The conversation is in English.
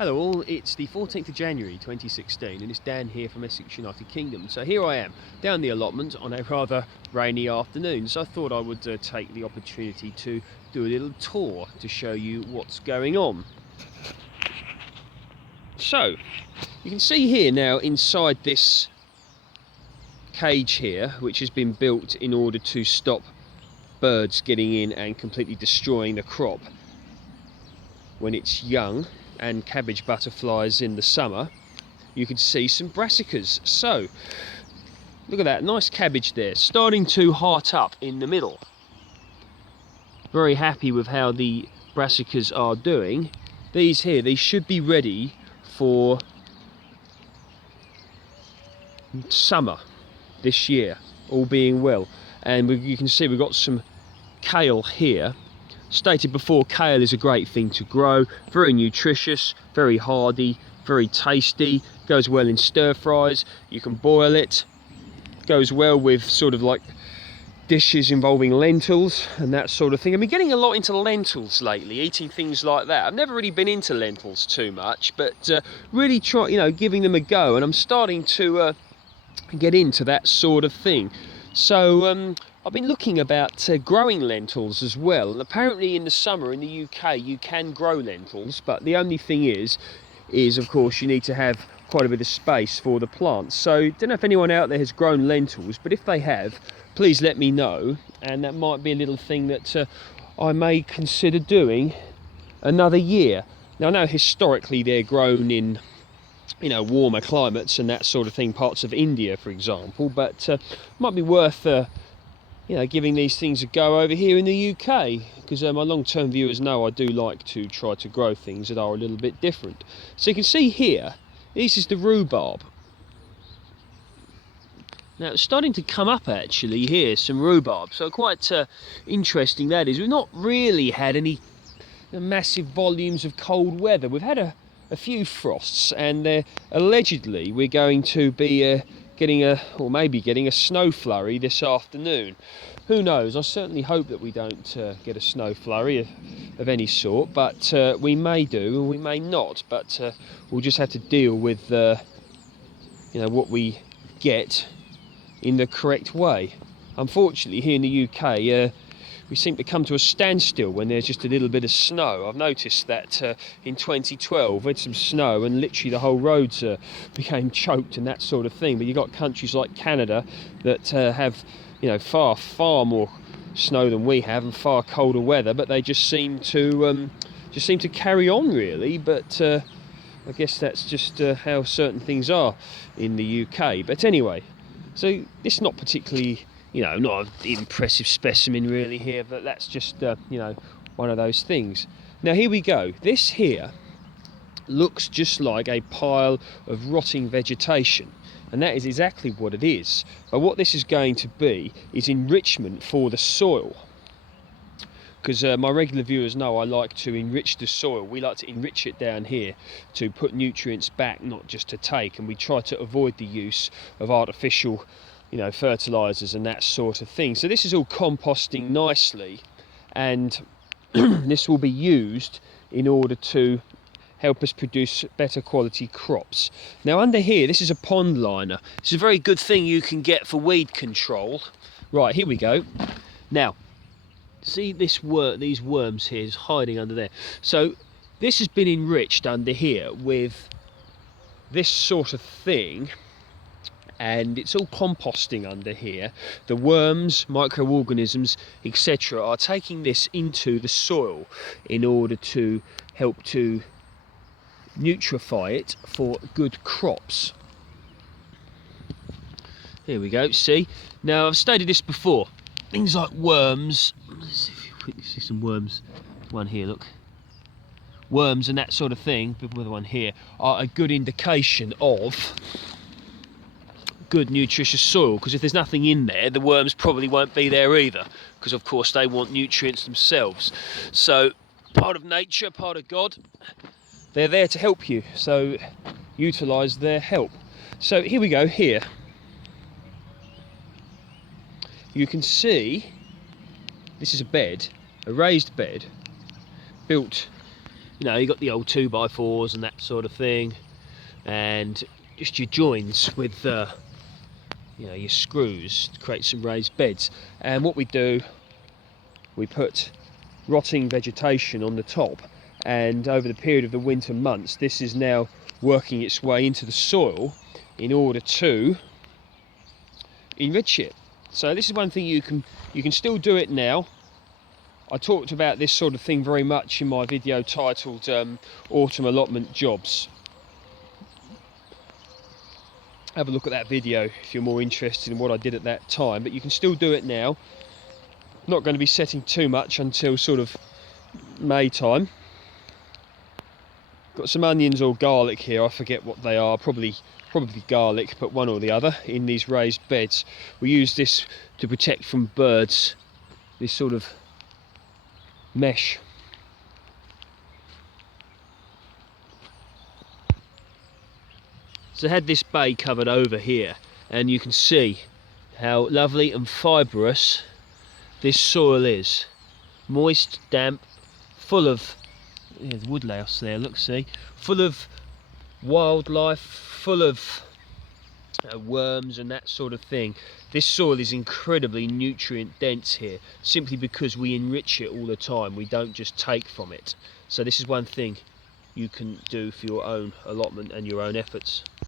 Hello all, it's the 14th of January 2016 and it's Dan here from Essex United Kingdom. So here I am, down the allotment on a rather rainy afternoon. So I thought I would take the opportunity to do a little tour to show you what's going on. So, you can see here now inside this cage here, which has been built in order to stop birds getting in and completely destroying the crop when it's young, and cabbage butterflies in the summer. You can see some brassicas. So look at that, nice cabbage there, starting to heart up in the middle. Very happy with how the brassicas are doing. These here, these should be ready for summer this year, all being well. And you can see we've got some kale here. Stated before, kale is a great thing to grow, very nutritious, very hardy, very tasty, goes well in stir fries, you can boil it, goes well with sort of like dishes involving lentils and that sort of thing. I've been getting a lot into lentils lately, eating things like that. I've never really been into lentils too much, but really giving them a go, and I'm starting to get into that sort of thing. So I've been looking about growing lentils as well. And apparently in the summer in the UK you can grow lentils, but the only thing is of course you need to have quite a bit of space for the plants. So don't know if anyone out there has grown lentils, but if they have, please let me know, and that might be a little thing that I may consider doing another year. Now I know historically they're grown in warmer climates and that sort of thing, parts of India for example, but might be worth giving these things a go over here in the UK, because my long-term viewers know I do like to try to grow things that are a little bit different. So you can see here, this is the rhubarb. Now it's starting to come up actually here, some rhubarb, so quite interesting that is. We've not really had any massive volumes of cold weather. We've had a few frosts, and allegedly we're going to be getting a snow flurry this afternoon. Who knows? I certainly hope that we don't get a snow flurry of any sort, but we may do and we may not, but we'll just have to deal with what we get in the correct way. Unfortunately here in the UK we seem to come to a standstill when there's just a little bit of snow. I've noticed that in 2012 we had some snow and literally the whole roads became choked and that sort of thing. But you've got countries like Canada that have far more snow than we have and far colder weather, but they just seem to carry on really. But I guess that's just how certain things are in the UK. But anyway, so this is not particularly not an impressive specimen really here, but that's just one of those things. Now here we go. This here looks just like a pile of rotting vegetation, and that is exactly what it is. But what this is going to be is enrichment for the soil, because my regular viewers know I like to enrich the soil. We like to enrich it down here to put nutrients back, not just to take, and we try to avoid the use of artificial fertilizers and that sort of thing. So this is all composting nicely, and this will be used in order to help us produce better quality crops. Now under here, this is a pond liner. It's a very good thing you can get for weed control. Right, here we go. Now see these worms here is hiding under there. So this has been enriched under here with this sort of thing, and it's all composting under here. The worms, microorganisms, etc. are taking this into the soil in order to help to nutrify it for good crops. Here we go, see? Now I've stated this before, things like worms, let's see if you see some worms, one here, look. Worms and that sort of thing, with one here, are a good indication of good nutritious soil, because if there's nothing in there, the worms probably won't be there either, because of course they want nutrients themselves. So part of nature, part of God, they're there to help you, so utilize their help. So here we go. Here you can see this is a bed, a raised bed built you know, you got the old 2x4s and that sort of thing, and just your joins with you know, your screws to create some raised beds. And what we do, we put rotting vegetation on the top, and over the period of the winter months this is now working its way into the soil in order to enrich it. So this is one thing you can still do it now. I talked about this sort of thing very much in my video titled Autumn Allotment Jobs. Have a look at that video if you're more interested in what I did at that time, but you can still do it now. Not going to be setting too much until sort of May time. Got some onions or garlic here, I forget what they are, probably garlic, but one or the other, in these raised beds. We use this to protect from birds, this sort of mesh. So I had this bay covered over here, and you can see how lovely and fibrous this soil is. Moist, damp, full of, there's woodlice there, look, see, full of wildlife, full of worms and that sort of thing. This soil is incredibly nutrient dense here, simply because we enrich it all the time. We don't just take from it. So this is one thing you can do for your own allotment and your own efforts.